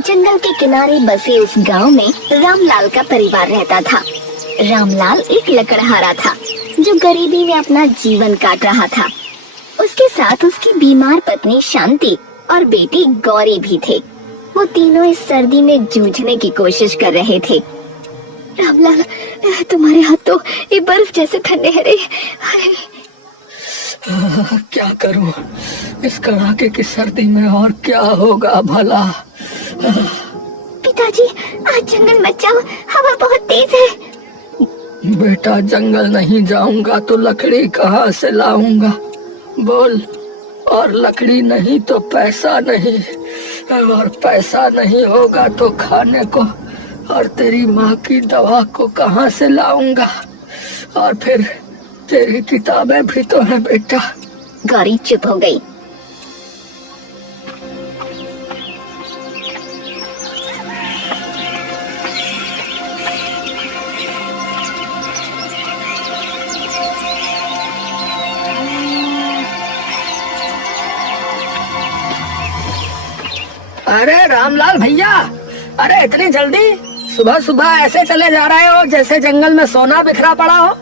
जंगल के किनारे बसे उस गांव में रामलाल का परिवार रहता था। रामलाल एक लकड़हारा था जो गरीबी में अपना जीवन काट रहा था। उसके साथ उसकी बीमार पत्नी शांति और बेटी गौरी भी थे। वो तीनों इस सर्दी में जूझने की कोशिश कर रहे थे। रामलाल, तुम्हारे हाथ तो ये बर्फ जैसे ठंडे हैं रे। क्या करूं इस कड़ाके की सर्दी में, और क्या होगा भला। पिताजी, आज जंगल मत जाओ, हवा बहुत तेज है। बेटा, जंगल नहीं जाऊंगा तो लकड़ी कहाँ से लाऊंगा, बोल। और लकड़ी नहीं तो पैसा नहीं, और पैसा नहीं होगा तो खाने को और तेरी माँ की दवा को कहाँ से लाऊंगा। और फिर तेरी किताबें भी तो है बेटा। गौरी चुप हो गई। अरे रामलाल भैया, अरे इतनी जल्दी सुबह सुबह ऐसे चले जा रहे हो जैसे जंगल में सोना बिखरा पड़ा हो।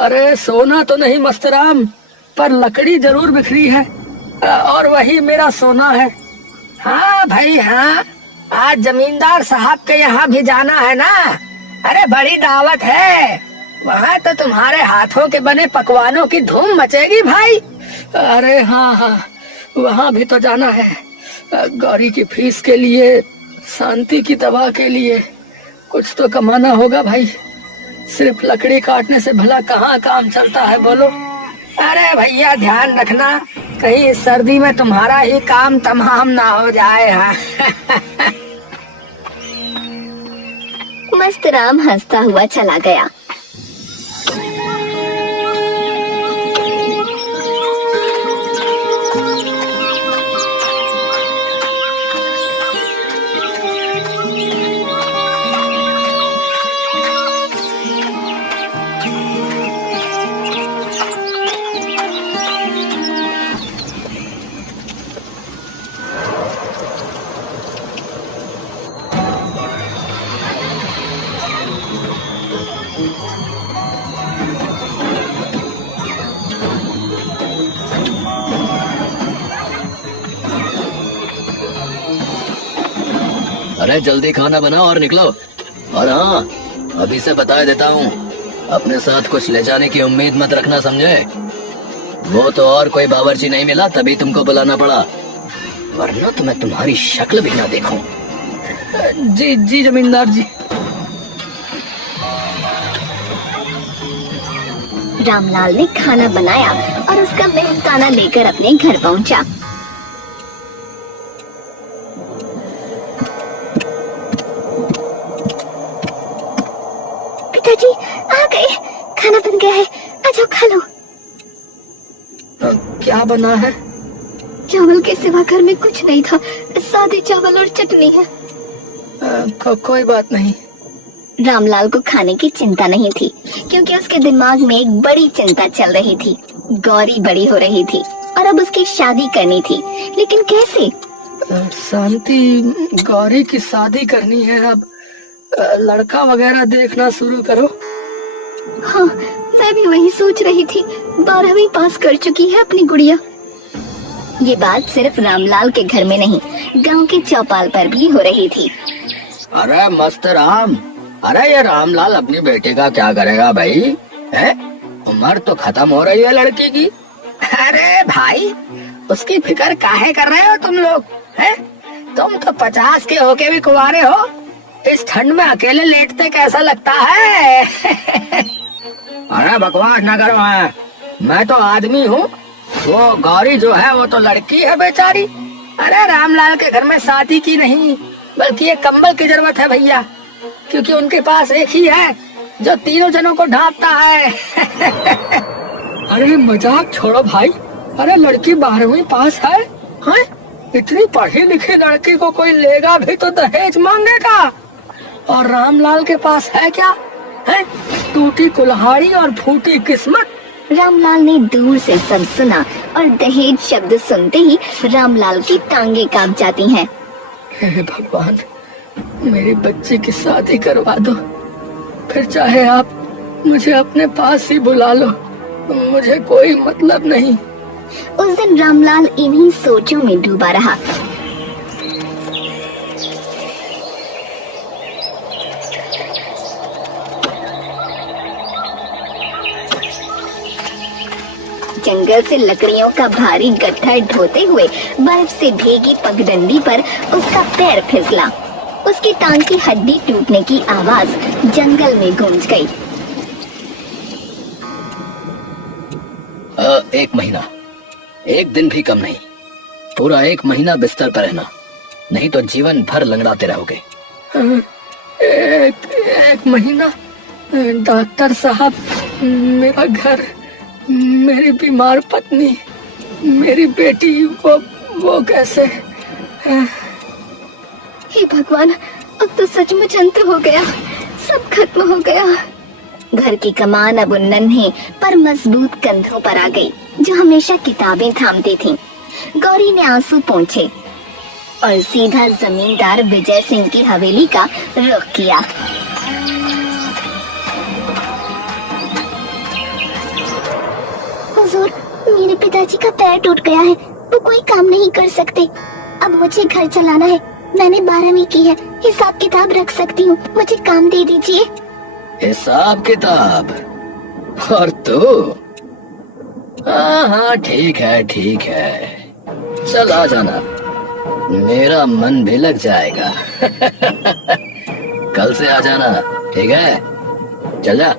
अरे सोना तो नहीं मस्तराम, पर लकड़ी जरूर बिखरी है, और वही मेरा सोना है। हाँ भाई हाँ, आज जमींदार साहब के यहाँ भी जाना है ना। अरे बड़ी दावत है, वहाँ तो तुम्हारे हाथों के बने पकवानों की धूम मचेगी भाई। अरे हाँ हाँ, वहाँ भी तो जाना है, गौरी की फीस के लिए, शांति की दवा के लिए। कुछ तो कमाना होगा भाई, सिर्फ लकड़ी काटने से भला कहाँ काम चलता है, बोलो। अरे भैया ध्यान रखना, कहीं इस सर्दी में तुम्हारा ही काम तमाम ना हो जाए। हाँ। मस्तराम हंसता हुआ चला गया। अरे जल्दी खाना बनाओ और निकलो। और हाँ, अभी से बता देता हूँ, अपने साथ कुछ ले जाने की उम्मीद मत रखना, समझे। वो तो और कोई बावर्ची नहीं मिला तभी तुमको बुलाना पड़ा, वरना तो मैं तुम्हारी शक्ल भी ना देखूं। जी जी जमींदार जी। रामलाल ने खाना बनाया और उसका मेहनताना लेकर अपने घर पहुंचा। पिताजी आ गए, खाना बन गया है, आ जाओ खा लो। क्या बना है? चावल के सिवा घर में कुछ नहीं था, सादे चावल और चटनी है। कोई बात नहीं। रामलाल को खाने की चिंता नहीं थी, क्योंकि उसके दिमाग में एक बड़ी चिंता चल रही थी। गौरी बड़ी हो रही थी और अब उसकी शादी करनी थी, लेकिन कैसे? शांति, गौरी की शादी करनी है, अब लड़का वगैरह देखना शुरू करो। हाँ, मैं भी वही सोच रही थी। 12वीं पास कर चुकी है अपनी गुड़िया। ये बात सिर्फ रामलाल के घर में नहीं, गांव के चौपाल पर भी हो रही थी। अरे मस्त राम, अरे ये रामलाल अपनी बेटी का क्या करेगा भाई, है? उम्र तो खत्म हो रही है लड़की की। अरे भाई, उसकी फिक्र काहे कर रहे हो तुम लोग, हैं? तुम तो 50 के होके भी कुंवारे हो। इस ठंड में अकेले लेटते कैसा लगता है? अरे बकवास ना करो, मैं तो आदमी हूँ, वो गौरी जो है वो तो लड़की है बेचारी। अरे रामलाल के घर में शादी की नहीं, बल्कि ये कंबल की जरूरत है भैया, क्योंकि उनके पास एक ही है जो तीनों जनों को ढांपता है। अरे मजाक छोड़ो भाई, अरे लड़की 12वीं पास है, हैं? इतनी पढ़ी लिखी लड़की को कोई लेगा भी तो दहेज मांगेगा। और रामलाल के पास है क्या, है? टूटी कुल्हाड़ी और फूटी किस्मत। रामलाल ने दूर से सब सुना और दहेज शब्द सुनते ही रामलाल की टांगे कांप जाती हैं। हे भगवान, मेरी बच्ची की शादी करवा दो, फिर चाहे आप मुझे अपने पास ही बुला लो, मुझे कोई मतलब नहीं। उस दिन रामलाल इन्हीं सोचों में डूबा रहा। जंगल से लकड़ियों का भारी गट्ठा ढोते हुए बर्फ से भीगी पगडंडी पर उसका पैर फिसला। उसकी टांग की हड्डी टूटने की आवाज जंगल में गूंज गई। 1 महीना, 1 दिन भी कम नहीं, पूरा 1 महीना बिस्तर पर रहना, नहीं तो जीवन भर लंगड़ाते रहोगे। एक महीना? डॉक्टर साहब, मेरा घर, मेरी बीमार पत्नी, मेरी बेटी, वो कैसे? हे भगवान, अब तो सचमुच अंत हो गया, सब खत्म हो गया। घर की कमान अब उन नन्हे पर मजबूत कंधों पर आ गई जो हमेशा किताबें थामती थीं। गौरी ने आंसू पोंछे और सीधा जमींदार विजय सिंह की हवेली का रुख किया। हुजूर, मेरे पिताजी का पैर टूट गया है, वो कोई काम नहीं कर सकते। अब मुझे घर चलाना है, मैंने 12वीं की है, हिसाब किताब रख सकती हूँ, मुझे काम दे दीजिए। हिसाब किताब? और तू? हाँ, ठीक है, चल आ जाना, मेरा मन भी लग जाएगा। कल से आ जाना, ठीक है? चल जा।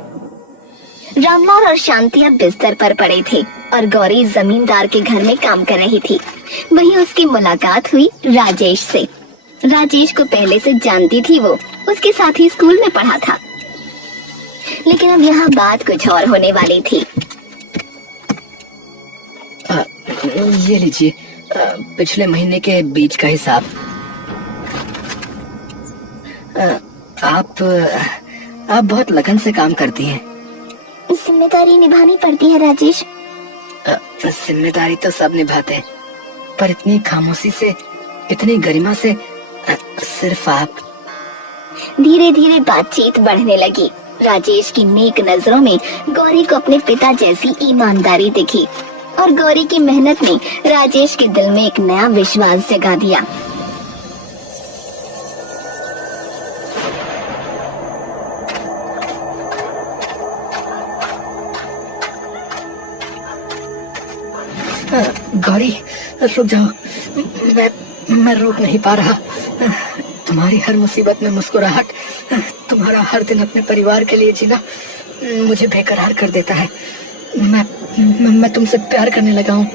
रामलाल और शांति अब बिस्तर पर पड़े थे और गौरी जमींदार के घर में काम कर रही थी। वहीं उसकी मुलाकात हुई राजेश से। राजेश को पहले से जानती थी वो, उसके साथ ही स्कूल में पढ़ा था। लेकिन अब यहाँ बात कुछ और होने वाली थी। ये लीजिए, पिछले महीने के बीच का हिसाब। आप बहुत लगन से काम करती हैं। जिम्मेदारी निभानी पड़ती है राजेश। जिम्मेदारी तो सब निभाते हैं, पर इतनी खामोशी से, इतनी गरिमा से सिर्फ आप। धीरे धीरे बातचीत बढ़ने लगी। राजेश की नेक नजरों में गौरी को अपने पिता जैसी ईमानदारी दिखी और गौरी की मेहनत ने राजेश के दिल में एक नया विश्वास जगा दिया। गौरी, रुक जाओ, मैं रुक नहीं पा रहा। तुम्हारी हर मुसीबत में मुस्कुराहट, तुम्हारा हर दिन अपने परिवार के लिए जीना मुझे बेकरार कर देता है। मैं तुमसे प्यार करने लगा हूँ।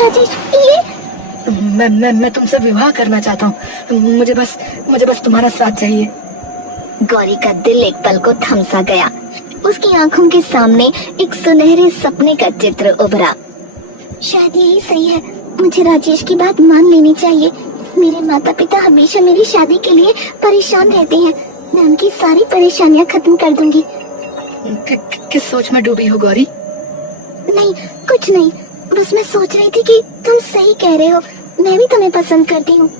राजेश, ये मैं तुमसे विवाह करना चाहता हूँ। मुझे बस तुम्हारा साथ चाहिए। गौरी का दिल एक पल को थम सा गया। उसकी आंखों के सामने एक सुनहरे सपने का चित्र उभरा। शायद यही सही है, मुझे राजेश की बात मान लेनी चाहिए। मेरे माता पिता हमेशा मेरी शादी के लिए परेशान रहते हैं, मैं उनकी सारी परेशानियां खत्म कर दूंगी। किस सोच में डूबी हो गौरी? नहीं, कुछ नहीं, बस मैं सोच रही थी कि तुम सही कह रहे हो, मैं भी तुम्हें पसंद करती हूँ।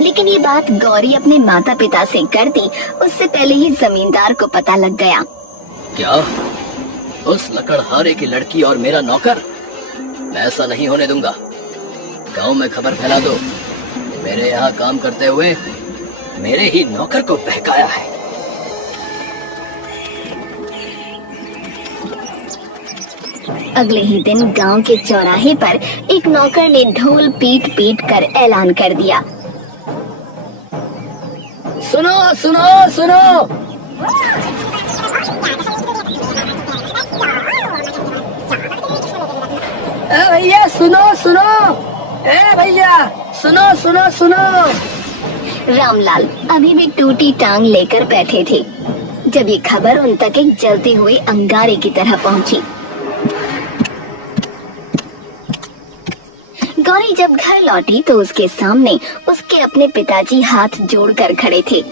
लेकिन ये बात गौरी अपने माता पिता से करती उससे पहले ही जमींदार को पता लग गया। क्या? उस लकड़हारे की लड़की और मेरा नौकर? मैं ऐसा नहीं होने दूंगा। गांव में खबर फैला दो, मेरे यहाँ काम करते हुए मेरे ही नौकर को बहकाया है। अगले ही दिन गांव के चौराहे पर एक नौकर ने ढोल पीट पीट कर ऐलान कर दिया। सुनो सुनो सुनो, भैया सुनो सुनो, भैया सुनो सुनो सुनो। रामलाल अभी भी टूटी टांग लेकर बैठे थे जब ये खबर उन तक एक जलते हुए अंगारे की तरह पहुंची। गौरी जब घर लौटी तो उसके सामने उसके अपने पिताजी हाथ जोड़कर खड़े थे।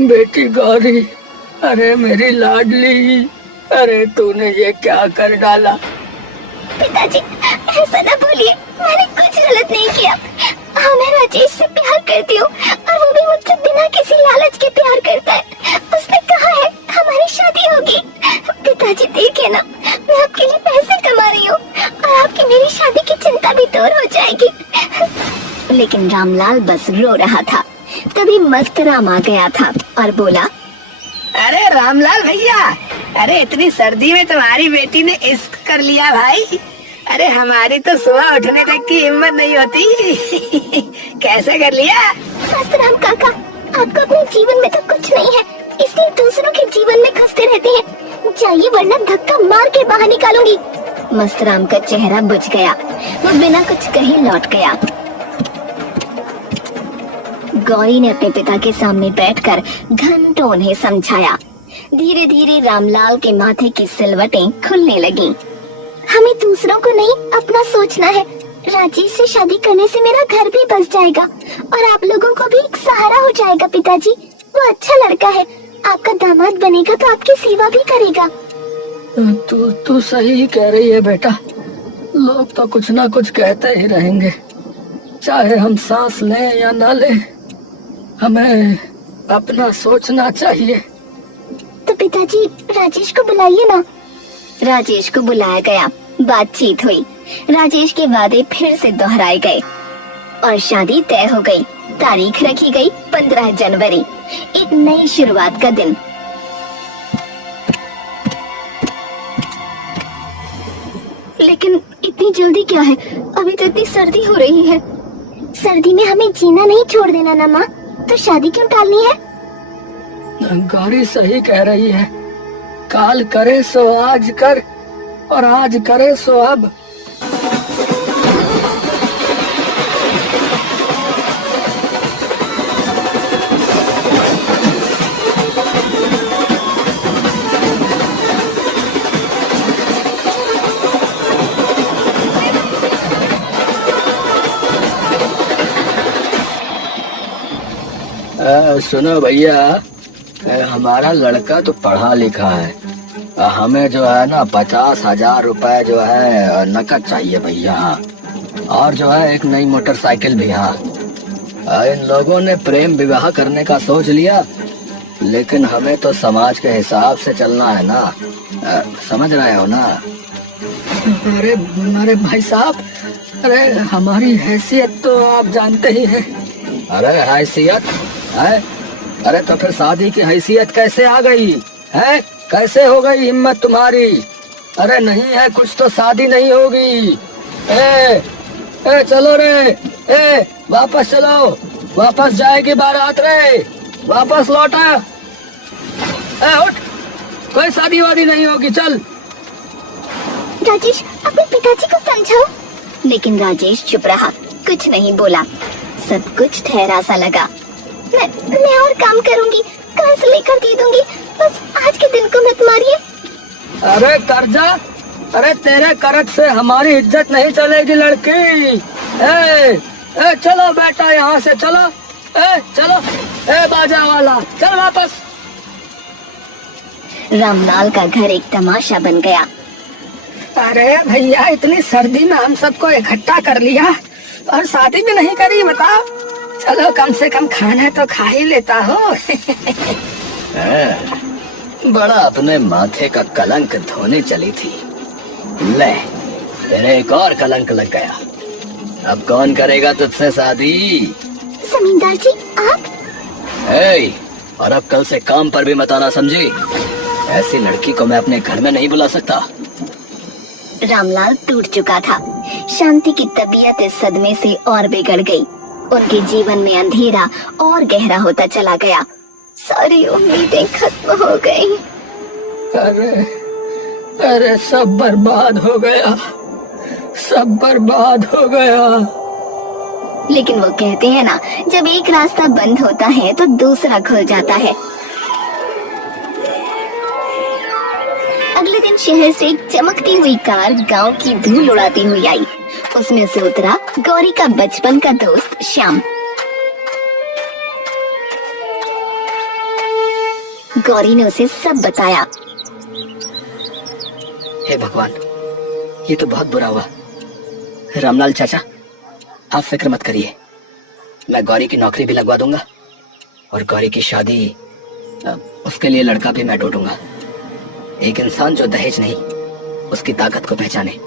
बेटी गौरी, अरे मेरी लाडली, अरे तूने ये क्या कर डाला? पिताजी, ऐसा ना बोलिए, मैंने कुछ गलत नहीं किया। हमें राजेश से प्यार कमजोर हो जाएगी। लेकिन रामलाल बस रो रहा था। तभी मस्त राम आ गया था और बोला, अरे रामलाल भैया, अरे इतनी सर्दी में तुम्हारी बेटी ने इश्क कर लिया भाई। अरे हमारी तो सुबह उठने तक की हिम्मत नहीं होती। कैसे कर लिया? मस्त राम काका, आपको अपने जीवन में तो कुछ नहीं है, इसलिए दूसरों के जीवन में घुसते रहते हैं। जाइए वरना धक्का मार के बाहर निकालूंगी। मस्तराम का चेहरा बुझ गया। वो बिना कुछ कहे लौट गया। गौरी ने अपने पिता के सामने बैठकर घंटों उन्हें समझाया। धीरे धीरे रामलाल के माथे की सिलवटें खुलने लगीं। हमें दूसरों को नहीं अपना सोचना है। राजेश से शादी करने से मेरा घर भी बस जाएगा और आप लोगों को भी एक सहारा हो जाएगा। पिताजी, वो अच्छा लड़का है, आपका दामाद बनेगा तो आपकी सेवा भी करेगा। तू सही ही कह रही है बेटा। लोग तो कुछ ना कुछ कहते ही रहेंगे, चाहे हम सांस लें या ना लें, हमें अपना सोचना चाहिए। तो पिताजी राजेश को बुलाइए ना। राजेश को बुलाया गया। बातचीत हुई। राजेश के वादे फिर से दोहराए गए और शादी तय हो गई। तारीख रखी गई 15 जनवरी, एक नई शुरुआत का दिन। लेकिन इतनी जल्दी क्या है? अभी तो इतनी सर्दी हो रही है। सर्दी में हमें जीना नहीं छोड़ देना ना माँ, तो शादी क्यों टालनी है? गौरी सही कह रही है। काल करे सो आज कर और आज करे सो अब। सुनो भैया, हमारा लड़का तो पढ़ा लिखा है। हमें जो है ना 50,000 रुपए जो है नकद चाहिए भैया, और जो है एक नई मोटरसाइकिल भी। हाँ, इन लोगों ने प्रेम विवाह करने का सोच लिया, लेकिन हमें तो समाज के हिसाब से चलना है ना। समझ रहे हो ना? अरे भाई साहब, अरे हमारी हैसियत तो आप जानते ही हैं। अरे हैसियत है? अरे तो फिर शादी की हैसियत कैसे आ गई है? कैसे हो गई हिम्मत तुम्हारी? अरे नहीं है कुछ तो शादी नहीं होगी। चलो रे, वापस चलो, वापस जाएगी बारात रे, वापस लौटा। उठ, कोई शादी वादी नहीं होगी, चल। राजेश, अपने पिताजी को समझाओ। लेकिन राजेश चुप रहा, कुछ नहीं बोला। सब कुछ ठहरा सा लगा। मैं और काम करूंगी, कर्ज लेकर दे दूंगी, बस आज के दिन को मत मारिए। अरे कर्जा? अरे तेरे कर्ज से हमारी इज्जत नहीं चलेगी लड़की। चलो बेटा, यहाँ से चलो। चलो, बाजा वाला, चल वापस। रामलाल का घर एक तमाशा बन गया। अरे भैया, इतनी सर्दी में हम सबको इकट्ठा कर लिया और शादी भी नहीं करी, बताओ। चलो कम से कम खाना तो खा ही लेता हो। बड़ा अपने माथे का कलंक धोने चली थी, ले तेरे एक और कलंक लग गया। अब कौन करेगा तुझसे शादी? जमींदार जी, आप? और अब कल से काम पर भी मत आना, समझी? ऐसी लड़की को मैं अपने घर में नहीं बुला सकता। रामलाल टूट चुका था। शांति की तबीयत इस सदमे से और बिगड़ गई। उनके जीवन में अंधेरा और गहरा होता चला गया। सारी उम्मीदें खत्म हो गई। अरे सब बर्बाद हो गया, सब बर्बाद हो गया। लेकिन वो कहते हैं ना, जब एक रास्ता बंद होता है तो दूसरा खुल जाता है। अगले दिन शहर से एक चमकती हुई कार गांव की धूल उड़ाती हुई आई। उसमें से उतरा गौरी का बचपन का दोस्त श्याम। गौरी ने उसे सब बताया। हे भगवान, ये तो बहुत बुरा हुआ। रामलाल चाचा, आप फिक्र मत करिए, मैं गौरी की नौकरी भी लगवा दूंगा और गौरी की शादी, उसके लिए लड़का भी मैं ढूंढूंगा। एक इंसान जो दहेज नहीं, उसकी ताकत को पहचाने।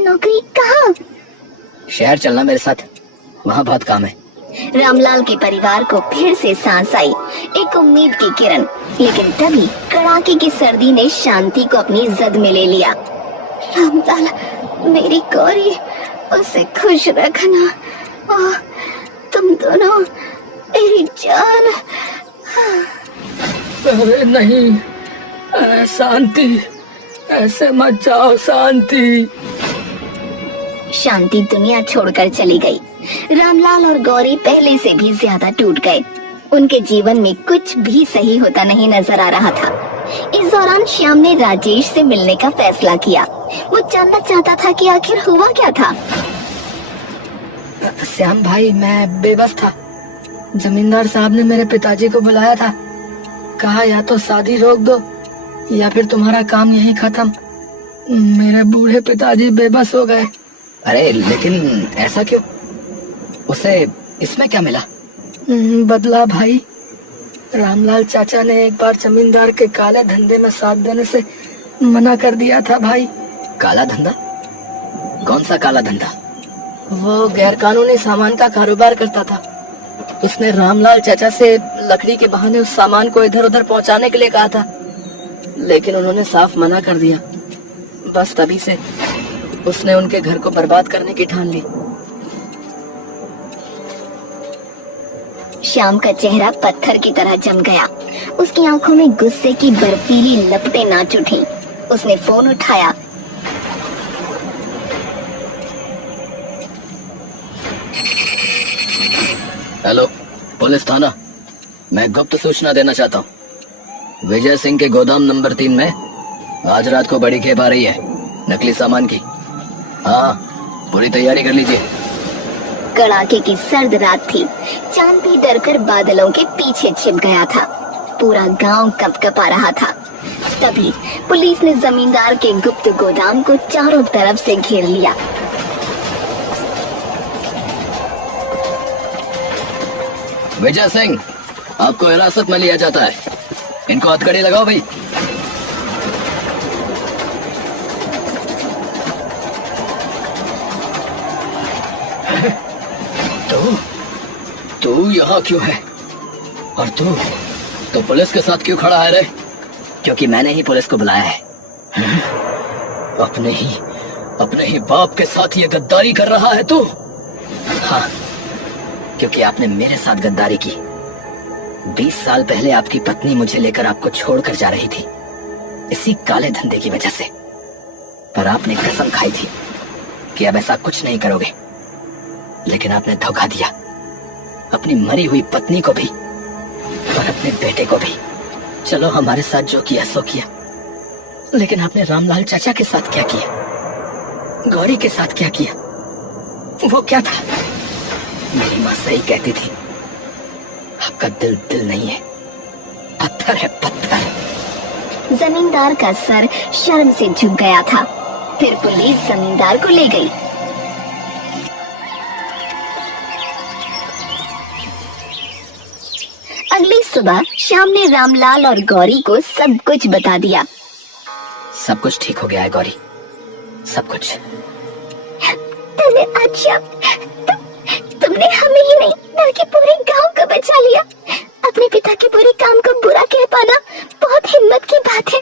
नौकरी कहाँ? शहर चलना मेरे साथ, वहाँ बहुत काम है। रामलाल के परिवार को फिर से सांस आई, एक उम्मीद की किरण। लेकिन तभी कड़ाके की सर्दी ने शांति को अपनी जद में ले लिया। रामलाल, मेरी गौरी, उसे खुश रखना। ओह, तुम दोनों मेरी जान। अरे नहीं, शांति, ऐसे मत जाओ शांति। शांति दुनिया छोड़कर चली गई। रामलाल और गौरी पहले से भी ज्यादा टूट गए। उनके जीवन में कुछ भी सही होता नहीं नजर आ रहा था। इस दौरान श्याम ने राजेश से मिलने का फैसला किया। वो जानना चाहता था कि आखिर हुआ क्या था। श्याम भाई, मैं बेबस था। जमींदार साहब ने मेरे पिताजी को बुलाया था, कहा या तो शादी रोक दो या फिर तुम्हारा काम यही खत्म। मेरे बूढ़े पिताजी बेबस हो गए। अरे लेकिन ऐसा क्यों? उसे इसमें क्या मिला? बदला भाई। रामलाल चाचा ने एक बार जमींदार के काले धंधे में साथ देने से मना कर दिया था भाई। काला धंधा? कौन सा काला धंधा? वो गैरकानूनी सामान का कारोबार करता था। उसने रामलाल चाचा से लकड़ी के बहाने उस सामान को इधर उधर पहुंचाने के लिए कहा था, लेकिन उन्होंने साफ मना कर दिया। बस तभी से उसने उनके घर को बर्बाद करने की ठान ली। श्याम का चेहरा पत्थर की तरह जम गया। उसकी आंखों में गुस्से की बर्फीली लपटें नाच उठी। उसने फोन उठाया। हेलो, पुलिस थाना। मैं गुप्त सूचना देना चाहता हूँ। विजय सिंह के गोदाम नंबर 3 में आज रात को बड़ी खेप आ रही है, नकली सामान की। हाँ, पूरी तैयारी कर लीजिए। कड़ाके की सर्द रात थी। चांद भी डरकर बादलों के पीछे छिप गया था। पूरा गांव कपकपा रहा था। तभी पुलिस ने जमींदार के गुप्त गोदाम को चारों तरफ से घेर लिया। विजय सिंह, आपको हिरासत में लिया जाता है। इनको हथकड़ी लगाओ भाई। तू यहाँ क्यों है? और तू तो पुलिस के साथ क्यों खड़ा है रे? क्योंकि मैंने ही पुलिस को बुलाया है। अपने ही बाप के साथ ये गद्दारी कर रहा है तू? हाँ, क्योंकि आपने मेरे साथ गद्दारी की। 20 साल पहले आपकी पत्नी मुझे लेकर आपको छोड़कर जा रही थी, इसी काले धंधे की वजह से। पर आपने कसम खाई थी कि अब ऐसा कुछ नहीं करोगे, लेकिन आपने धोखा दिया। अपनी मरी हुई पत्नी को भी और अपने बेटे को भी। चलो, हमारे साथ जो किया सो किया, लेकिन आपने रामलाल चाचा के साथ क्या किया? गौरी के साथ क्या किया? वो क्या था? मेरी माँ सही कहती थी, आपका दिल दिल नहीं है, पत्थर है, पत्थर। जमींदार का सर शर्म से झुक गया था। फिर पुलिस जमींदार को ले गई। अगली सुबह श्याम ने रामलाल और गौरी को सब कुछ बता दिया। सब कुछ ठीक हो गया है गौरी, सब कुछ। अच्छा, तुमने हमें ही नहीं बल्कि पूरे गांव को बचा लिया। अपने पिता के बुरे काम को बुरा कह पाना बहुत हिम्मत की बात है।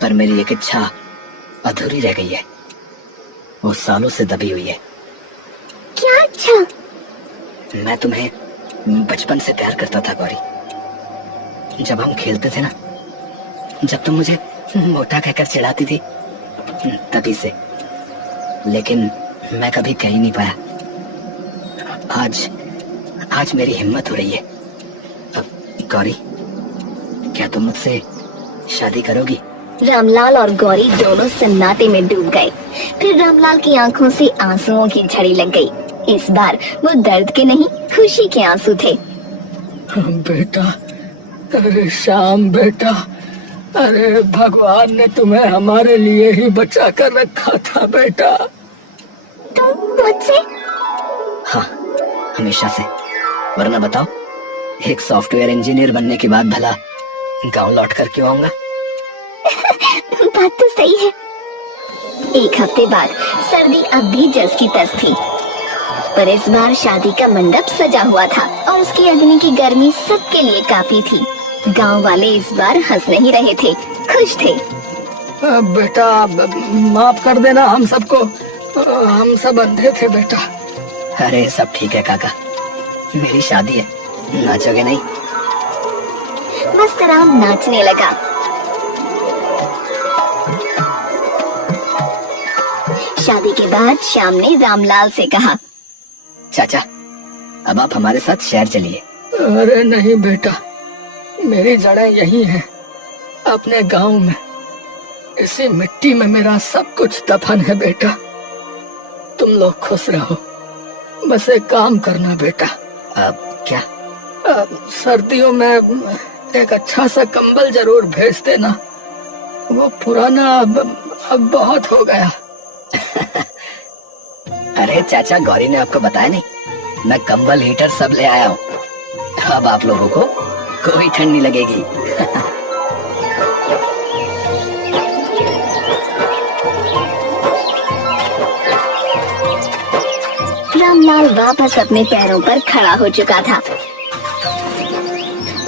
पर मेरी एक इच्छा अधूरी रह गई है, वो सालों से दबी हुई है। क्या इच्छा? मैं तुम्हें बचपन से प्यार करता था गौरी। जब हम खेलते थे ना, जब तुम मुझे मोटा कहकर चिढ़ाती थी, तभी से। लेकिन मैं कभी कह ही नहीं पाया। आज मेरी हिम्मत हो रही है। अब गौरी, क्या तुम मुझसे शादी करोगी? रामलाल और गौरी दोनों सन्नाटे में डूब गए। फिर रामलाल की आंखों से आंसुओं की झड़ी लग गई। इस बार वो दर्द के नहीं, खुशी के आंसू थे। बेटा, अरे श्याम बेटा, अरे भगवान ने तुम्हें हमारे लिए ही बचा कर रखा था बेटा। तुम मुझसे? हाँ, हमेशा से। वरना बताओ, एक सॉफ्टवेयर इंजीनियर बनने के बाद भला गांव लौट कर क्यों आऊंगा? बात तो सही है। एक हफ्ते बाद सर्दी अब भी जस की तस थी, पर इस बार शादी का मंडप सजा हुआ था और उसकी अग्नि की गर्मी सबके लिए काफी थी। गांव वाले इस बार हंस नहीं रहे थे, खुश थे। बेटा माफ कर देना हम सबको, हम सब अंधे थे बेटा। अरे सब ठीक है काका, मेरी शादी है, नाचोगे नहीं? मस्तराम नाचने लगा। शादी के बाद श्याम ने रामलाल से कहा, चाचा अब आप हमारे साथ शहर चलिए। अरे नहीं बेटा, मेरी जड़ें यही हैं, अपने गांव में। इसी मिट्टी में मेरा सब कुछ दफन है बेटा। तुम लोग खुश रहो, बस एक काम करना बेटा। अब क्या? सर्दियों में एक अच्छा सा कंबल जरूर भेज देना, वो पुराना अब बहुत हो गया। अरे चाचा, गौरी ने आपको बताया नहीं? मैं कंबल हीटर सब ले आया हूँ, अब आप लोगों को कोई ठंड नहीं लगेगी। रामलाल वापस अपने पैरों पर खड़ा हो चुका था।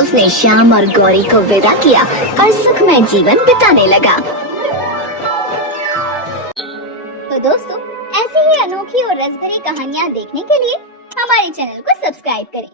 उसने श्याम और गौरी को विदा किया और सुखमय जीवन बिताने लगा। तो दोस्तों, ऐसी ही अनोखी और रसभरी कहानियाँ देखने के लिए हमारे चैनल को सब्सक्राइब करें।